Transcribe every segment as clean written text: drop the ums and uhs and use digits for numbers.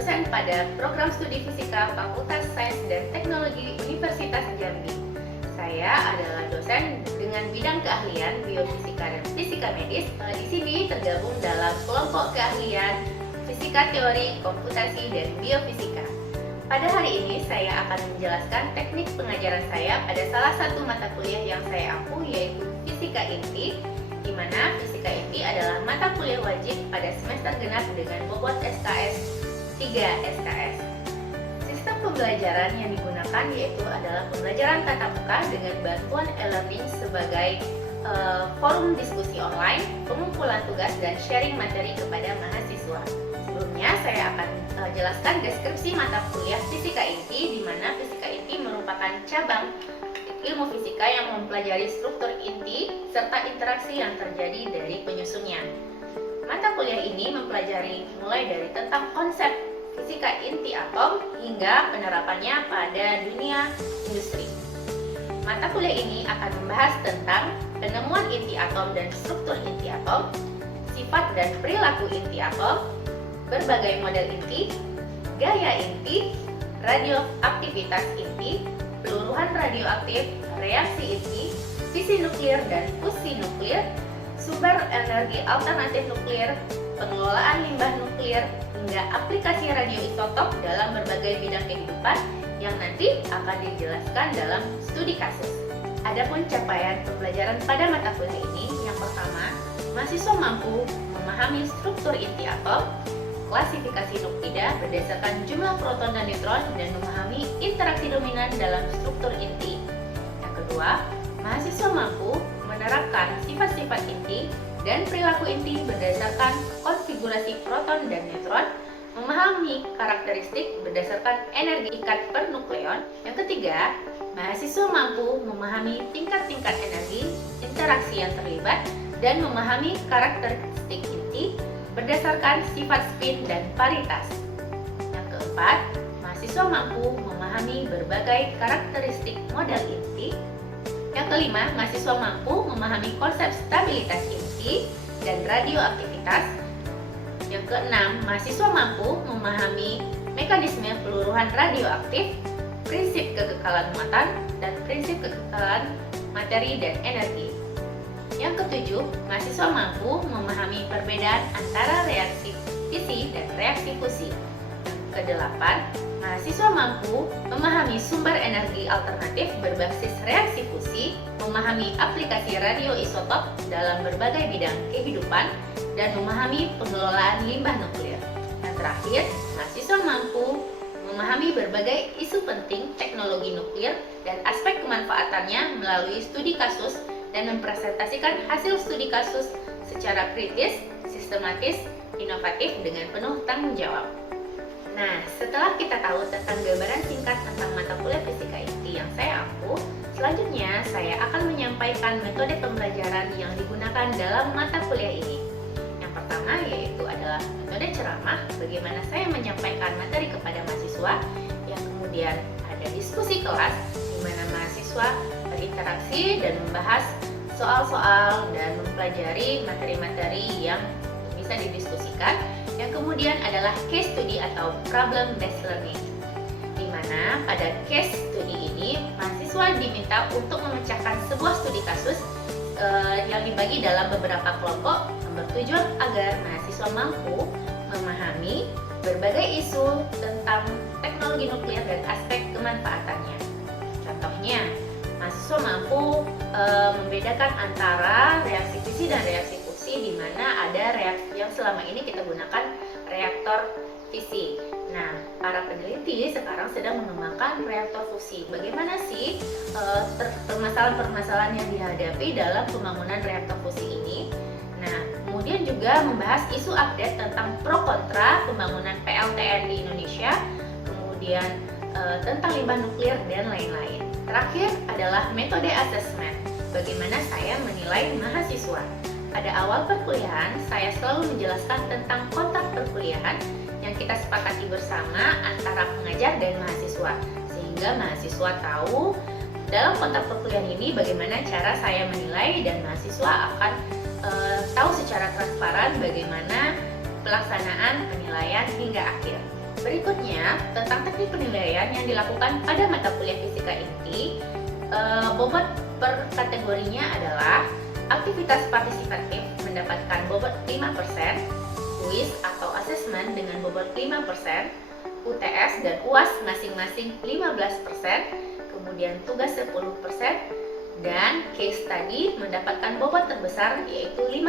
dosen pada program studi fisika Fakultas Sains dan Teknologi Universitas Jambi. Saya adalah dosen dengan bidang keahlian biofisika dan fisika medis. Di sini tergabung dalam kelompok keahlian fisika teori, komputasi, dan biofisika. Pada hari ini saya akan menjelaskan teknik pengajaran saya pada salah satu mata kuliah yang saya ampuh, yaitu Fisika Inti, di mana Fisika Inti adalah mata kuliah wajib pada semester genap dengan bobot SKS 3 SKS. Sistem pembelajaran yang digunakan yaitu adalah pembelajaran tatap muka dengan bantuan e-learning sebagai forum diskusi online, pengumpulan tugas, dan sharing materi kepada mahasiswa. Sebelumnya saya akan jelaskan deskripsi mata kuliah Fisika Inti, di mana Fisika Inti merupakan cabang ilmu fisika yang mempelajari struktur inti serta interaksi yang terjadi dari penyusunnya. Mata kuliah ini mempelajari mulai dari tentang konsep fisika inti atom hingga penerapannya pada dunia industri. Mata kuliah ini akan membahas tentang penemuan inti atom dan struktur inti atom, sifat dan perilaku inti atom, berbagai model inti, gaya inti, radioaktivitas inti, peluruhan radioaktif, reaksi inti, fisi nuklir dan fusi nuklir, sumber energi alternatif nuklir, pengelolaan limbah nuklir, hingga aplikasi radioisotop dalam berbagai bidang kehidupan yang nanti akan dijelaskan dalam studi kasus. Adapun capaian pembelajaran pada mata kuliah ini, yang pertama, mahasiswa mampu memahami struktur inti atom, klasifikasi nuklida berdasarkan jumlah proton dan neutron, dan memahami interaksi dominan dalam struktur inti. Yang kedua, mahasiswa mampu menerapkan sifat-sifat inti dan perilaku inti berdasarkan konfigurasi proton dan neutron, memahami karakteristik berdasarkan energi ikat per nukleon. Yang ketiga, mahasiswa mampu memahami tingkat-tingkat energi, interaksi yang terlibat, dan memahami karakteristik inti berdasarkan sifat spin dan paritas. Yang keempat, mahasiswa mampu memahami berbagai karakteristik model inti. Yang kelima, mahasiswa mampu memahami konsep stabilitas inti dan radioaktivitas. Yang keenam, mahasiswa mampu memahami mekanisme peluruhan radioaktif, prinsip kekekalan muatan, dan prinsip kekekalan materi dan energi. Yang ketujuh, mahasiswa mampu memahami perbedaan antara reaksi fisi dan reaksi fusi. Yang kedelapan, mahasiswa mampu memahami sumber energi alternatif berbasis reaksi fusi, memahami aplikasi radioisotop dalam berbagai bidang kehidupan, dan memahami pengelolaan limbah nuklir. Yang terakhir, mahasiswa mampu memahami berbagai isu penting teknologi nuklir dan aspek kemanfaatannya melalui studi kasus, dan mempresentasikan hasil studi kasus secara kritis, sistematis, inovatif, dengan penuh tanggung jawab. Nah, setelah kita tahu tentang gambaran singkat tentang mata kuliah Fisika Inti yang saya ampuh, selanjutnya saya akan menyampaikan metode pembelajaran yang digunakan dalam mata kuliah ini. Yang pertama yaitu adalah metode ceramah, bagaimana saya menyampaikan materi kepada mahasiswa. Yang kemudian ada diskusi kelas, di mana mahasiswa berinteraksi dan membahas soal-soal dan mempelajari materi-materi yang bisa didiskusikan. Yang kemudian adalah case study atau problem based learning, di mana pada case study ini mahasiswa diminta untuk memecahkan sebuah studi kasus yang dibagi dalam beberapa kelompok yang bertujuan agar mahasiswa mampu memahami berbagai isu tentang teknologi nuklir dan aspek kemanfaatannya. Contohnya, mahasiswa mampu membedakan antara reaksi fisi dan reaksi fusi, di mana ada reaksi yang selama ini kita gunakan reaktor fisi. Nah, para peneliti sekarang sedang mengembangkan reaktor fusi. Bagaimana sih permasalahan-permasalahan yang dihadapi dalam pembangunan reaktor fusi ini? Nah, kemudian juga membahas isu update tentang pro kontra pembangunan PLTN di Indonesia, kemudian tentang limbah nuklir, dan lain-lain. Terakhir adalah metode asesmen, bagaimana saya menilai mahasiswa. Pada awal perkuliahan, saya selalu menjelaskan tentang kontrak perkuliahan yang kita sepakati bersama antara pengajar dan mahasiswa, sehingga mahasiswa tahu dalam kontrak perkuliahan ini bagaimana cara saya menilai, dan mahasiswa akan tahu secara transparan bagaimana pelaksanaan penilaian hingga akhir. Berikutnya, tentang teknik penilaian yang dilakukan pada mata kuliah fisika inti. Bobot per kategorinya adalah aktivitas partisipatif mendapatkan bobot 5%, kuis atau asesmen dengan bobot 5%, UTS dan UAS masing-masing 15%, kemudian tugas 10%, dan case study mendapatkan bobot terbesar yaitu 50%.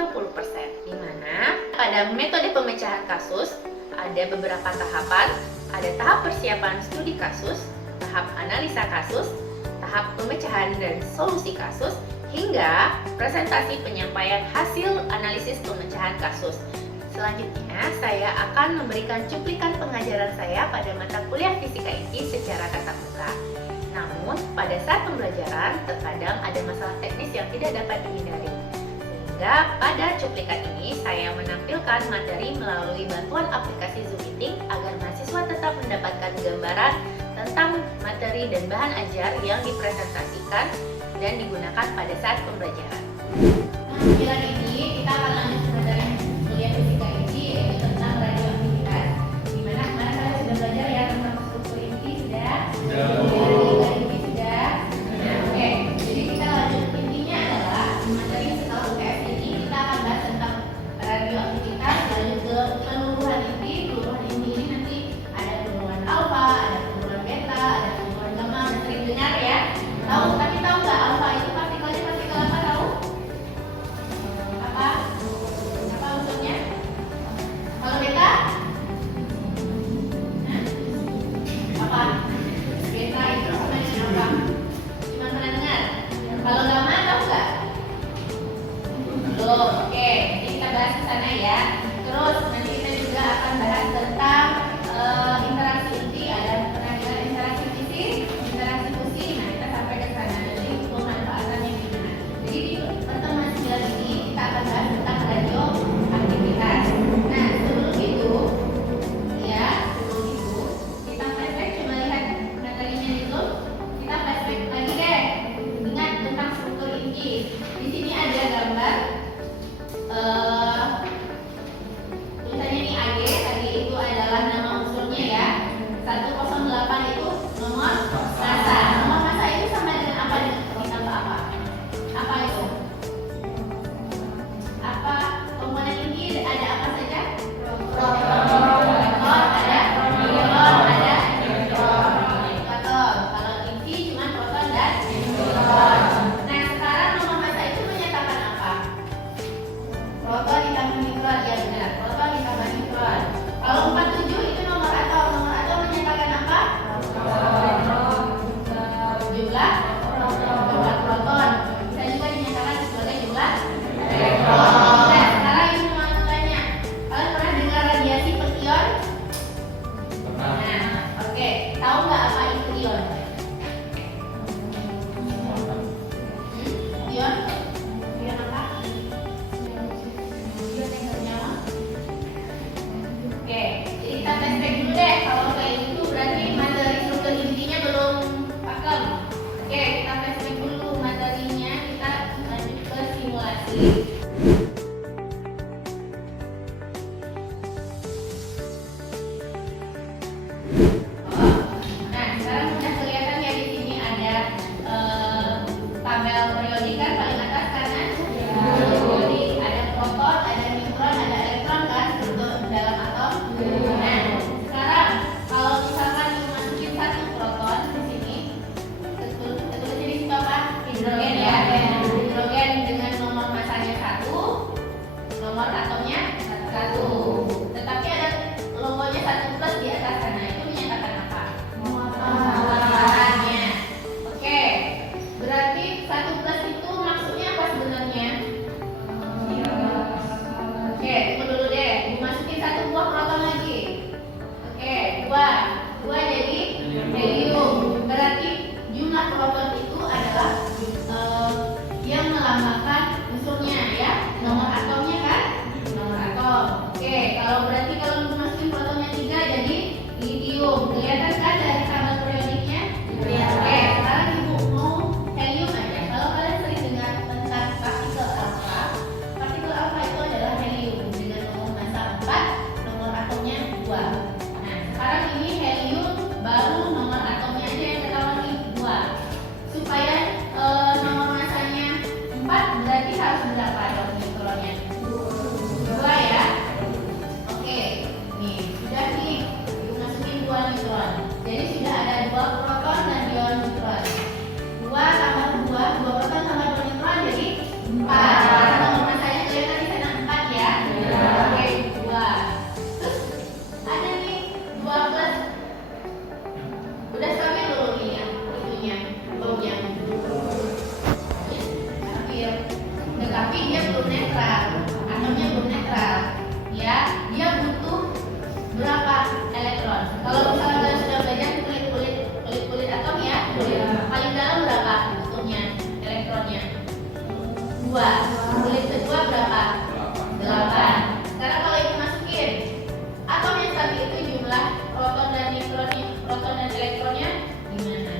Di mana pada metode pemecahan kasus ada beberapa tahapan, ada tahap persiapan studi kasus, tahap analisa kasus, tahap pemecahan dan solusi kasus, hingga presentasi penyampaian hasil analisis pemecahan kasus. Selanjutnya, saya akan memberikan cuplikan pengajaran saya pada mata kuliah fisika inti secara tatap muka. Namun, pada saat pembelajaran, terkadang ada masalah teknis yang tidak dapat dihindari. Sehingga pada cuplikan ini, saya menampilkan materi melalui bantuan aplikasi Zoom Meeting agar mahasiswa tetap mendapatkan gambaran tentang materi dan bahan ajar yang dipresentasikan dan digunakan pada saat pembelajaran. Nah, ini kita akan lanjut ke materi kuliah fisika inti, yaitu tentang radioaktivitas. Dimana kemarin saya sudah belajar ya tentang struktur inti sudah. Oke, jadi kita lanjut. Intinya adalah materi setelah UTS ini kita akan bahas tentang radioaktivitas, lalu ke peluruhan inti. Peluruhan inti ini nanti ada peluruhan alfa, ada peluruhan beta, ada peluruhan gamma. Sering dengar ya? Tahu? Tapi tahu nggak alfa itu partikelnya partikel apa? Tahu? Apa? 2. Kulit kedua berapa? 8. Sekarang kalau ibu masukin atom yang stabil itu jumlah proton dan neutronnya, proton dan elektronnya gimana?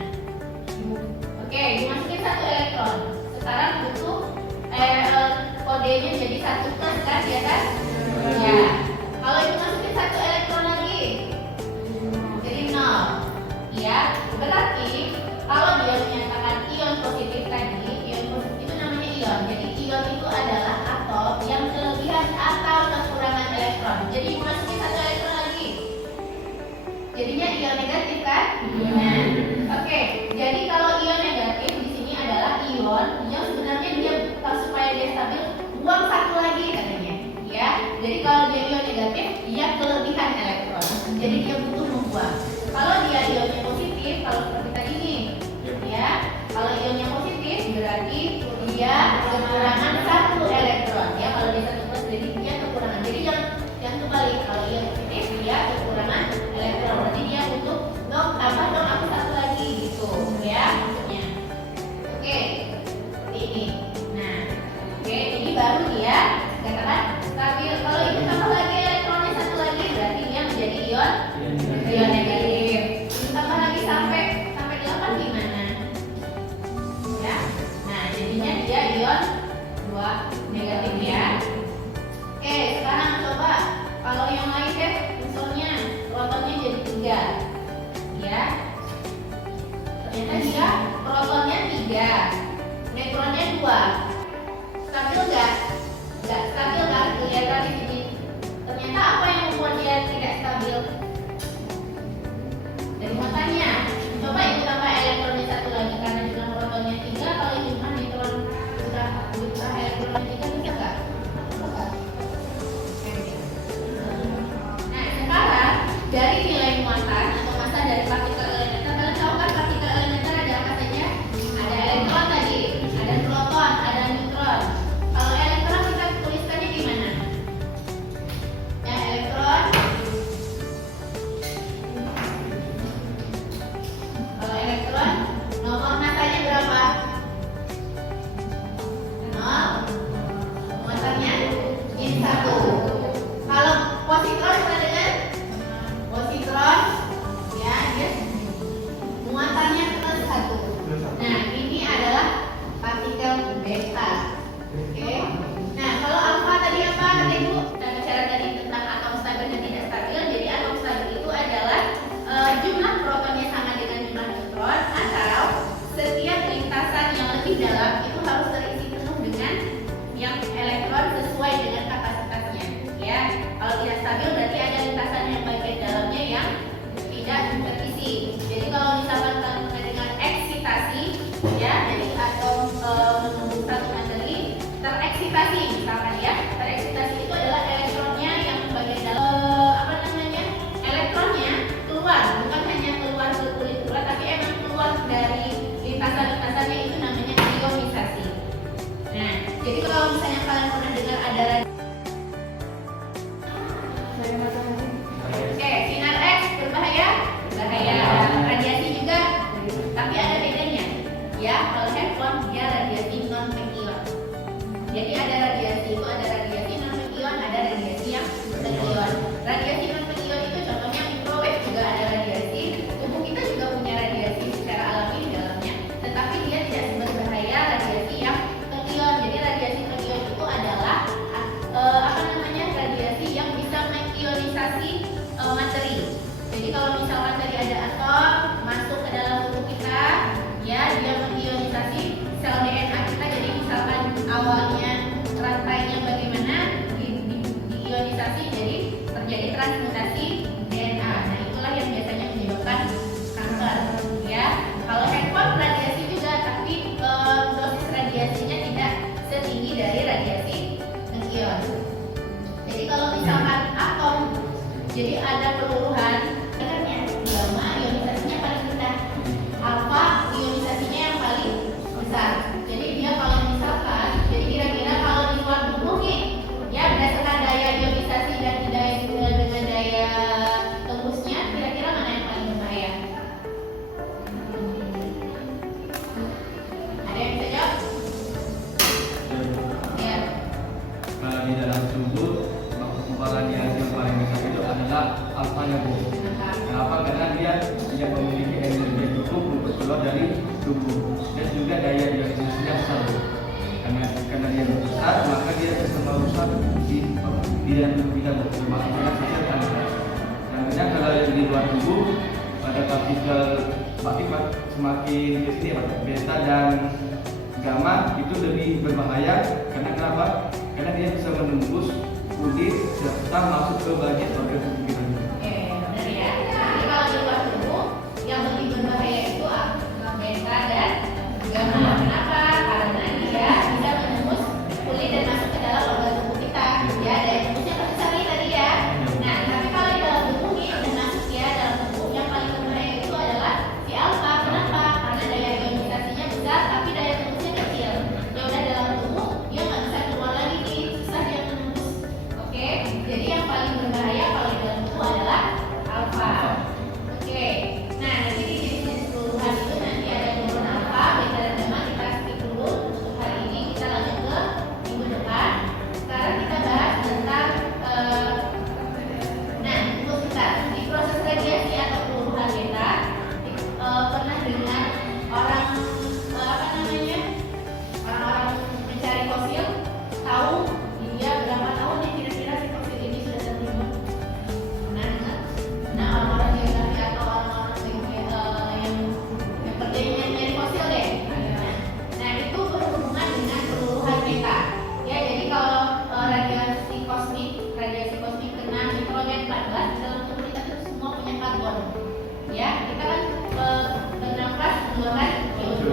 Oke, dimasukin 1 elektron. Sekarang butuh kodenya jadi 1 plus kan di atas? Ya. Kalau ibu masukin 1 elektron lagi jadi 0. Ya, berarti kalau dia menyatakan ion positif tadi, ion positif itu namanya ion. Jadi ion itu adalah atom yang kelebihan atau kekurangan elektron. Jadi ibu masukin 1 elektron lagi, jadinya ion negatif kan? Nah, oke. Jadi kalau ion negatif di sini adalah ion yang sebenarnya dia supaya dia stabil buang 1 lagi katanya. Ya, jadi kalau dia ion negatif, dia kelebihan elektron. Jadi dia butuh membuang. Kalau dia ionnya positif, kalau seperti tadi ini, ya, kalau ionnya positif berarti dia kekurangan 1 elektron. Ya, kalau dia 1 plus, jadi dia kekurangan. Jadi yang kebalik, kalau ion positif dia kekurangan elektron. Berarti dia butuh dong aku 1 lagi gitu, ya maksudnya. Oke, seperti ini. Nah, oke, ini baru dia katakan stabil. Kalau ini tambah lagi elektronnya 1 lagi, berarti dia menjadi ion negatif. Tambah lagi sampai 8 gimana? Ya. Nah, jadinya dia ion 2 negatif ya. Oke, sekarang coba kalau yang lain deh, unsurnya protonnya jadi 3. Ya. Ternyata dia protonnya 3, neutronnya 2. Stabil enggak? Enggak stabil kan? Kelihatan di sini. Ternyata apa yang membuat dia tidak stabil? Dari matanya. Coba ibu tambah elektronnya 1 lagi karena jumlah protonnya 3. Kalau jumlah neutron jumlah elektronnya 3 bisa nggak? Nah, sekarang dari nilai muatan atau massa dari partikel elementer, kalian tahu kan partikel elementer ada apa saja? Ada elektron tadi, ada proton, ada neutron. Kalau elektron kita tuliskannya gimana? Ya, elektron. Kalau elektron, nomor masanya berapa? 0. Muatannya in 1. Kalau positron sama dengan positron, ya, yes. Muatannya plus 1. Nah, ini adalah partikel beta. Oke. Nah, kalau alfa tadi apa kata ibu? Kita bicara tadi tentang atom stabil dan tidak stabil. Jadi atom stabil itu adalah jumlah protonnya sama dengan jumlah neutron, atau setiap lintasan yang lebih dalam itu harus terisi penuh dengan yang elektron sesuai dengan kapasitasnya. Ya, kalau tidak stabil berarti ada lintasan yang bagian dalamnya yang tidak terisi. Jadi kalau misalkan dengan eksitasi, ya, jadi atom menunggu satu materi tereksitasi, misalkan ya, tereksitasi itu adalah elektronnya yang bagian dalam elektronnya keluar, bukan hanya keluar ke kulit luar, tapi emang keluar dari lintasan-lintasannya, itu namanya ionisasi. Nah, jadi kalau misalnya kalian pernah dengar ada sinar X berbahaya, radiasi juga, tapi ada bedanya. Ya, kalau handphone dia radiasi non mekion. Jadi ada radiasi itu ada radiasi non mekion, ada radiasi yang mekion. Radiasi non mekion itu contohnya microwave juga ada radiasi. Tubuh kita juga punya radiasi secara alami di dalamnya, tetapi dia tidak berbahaya radiasi yang mekion. Jadi radiasi mekion itu adalah radiasi yang bisa mengionisasi materi. Jadi kalau misalkan tadi ada atom masuk ke dalam tubuh kita, ya, dia mengionisasi sel DNA kita. Jadi misalkan awalnya rantai dari tubuh dan juga daya ionisasinya besar. Karena dia besar, maka dia bisa merusak di dalam tubuh kita, makanya sosial kan. Selanjutnya kalau yang di luar tubuh pada partikel semakin ke sini beta dan gamma itu lebih berbahaya. Karena kenapa? Karena dia bisa menembus kulit serta masuk ke bagian organ tubuh kita. Benar ya. Jadi kalau di luar tubuh yang lebih berbahaya itu beta dan gamma. Kenapa? Karena dia bisa menembus kulit dan masuk ke dalam organ tubuh kita. Ya, daya tembusnya besar nih tadi ya. Nah, tapi kalau di dalam tubuh nih udah masuk ya dalam tubuh, yang paling berbahaya itu adalah si alfa. Kenapa? Karena daya ionisasinya besar tapi daya tembusnya kecil. Ya udah dalam tubuh dia nggak bisa keluar lagi nih, susah dia menembus. Oke, jadi yang paling berbahaya kalau di dalam tubuh adalah alfa. Oke, nah nanti di jenis keseluruhan itu nanti ada neuron alfa, beta dan gamma. Kita skip dulu untuk hari ini. Kita lanjut ke minggu depan. Sekarang kita bahas tentang untuk kita di proses radiasi atau peluruhan beta. Pernah dengar orang orang-orang mencari fosil tahu dia berapa tahun nih kira-kira si fosil ini sudah tertimbun? Nah, orang-orang geografi atau orang-orang yang kerjanya nyari fosil deh. Nah, itu berhubungan dengan peluruhan beta. Ya, jadi kalau radiasi kosmik kena nitrogen 14 dalam tubuh kita itu semua punya karbon. Ya, kita kan bernafas mengeluarkan CO2.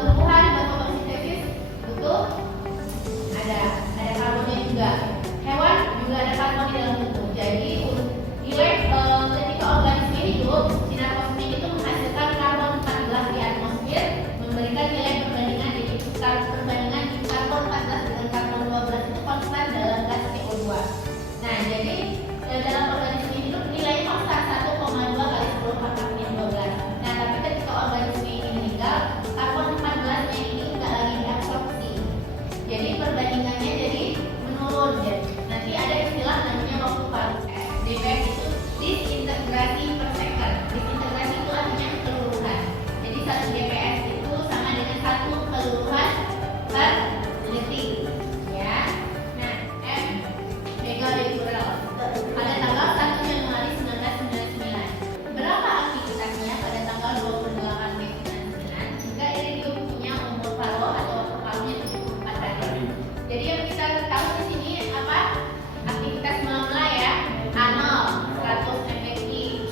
Tumbuhan dan fotosintesis butuh ada karbonnya juga. Hewan juga ada karbon di dalam tubuh. Jadi ketika organisme hidup, sinar kosmik itu menghasilkan karbon 14 di atmosfer, memberikan nilai perbandingan karbon 14 dengan karbon 12 itu konstan dalam gas CO2. Nah, jadi dalam organisme hidup nilainya konstan 1,2 kali 10 pangkat min 12. Nah, tapi ketika organisme ini meninggal, karbon 14-nya ini nggak lagi diabsorpsi. Jadi perbandingannya jadi menurun. Nanti ada istilah namanya waktu paru. DPS itu disintegrasi per second. Disintegrasi itu artinya keseluruhan. Jadi 1 DPS itu sama dengan 1 keseluruhan per detik. Ya. Nah, M megalecule pada tanggal 1 Januari 1999. Berapa aktivitasnya pada tanggal 28 Mei 1999 jika iridium punya umur paru atau waktu parunya 74 hari. Jadi yang kita tahu di sini apa? Aktivitas mula ya. A0 100 efektif.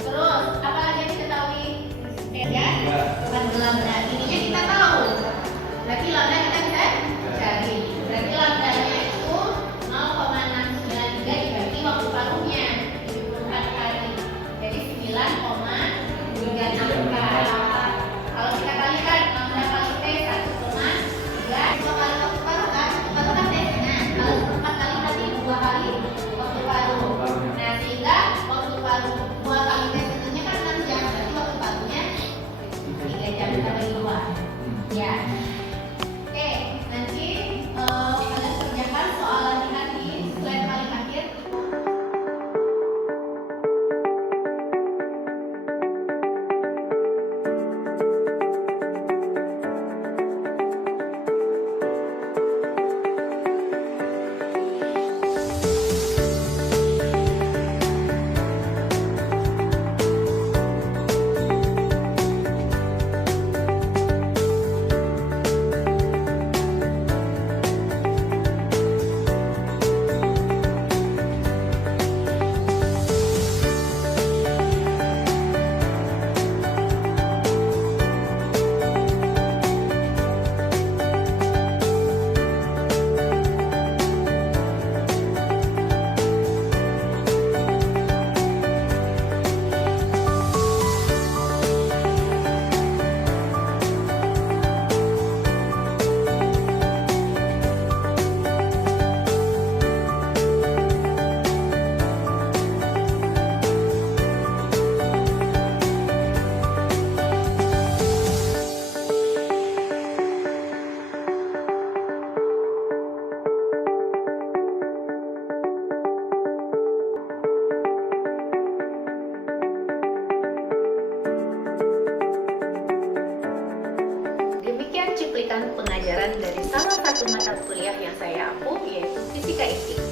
Terus apa lagi yang kita tahu? Ya. Pada satu mata kuliah yang saya ampuh yaitu fisika inti.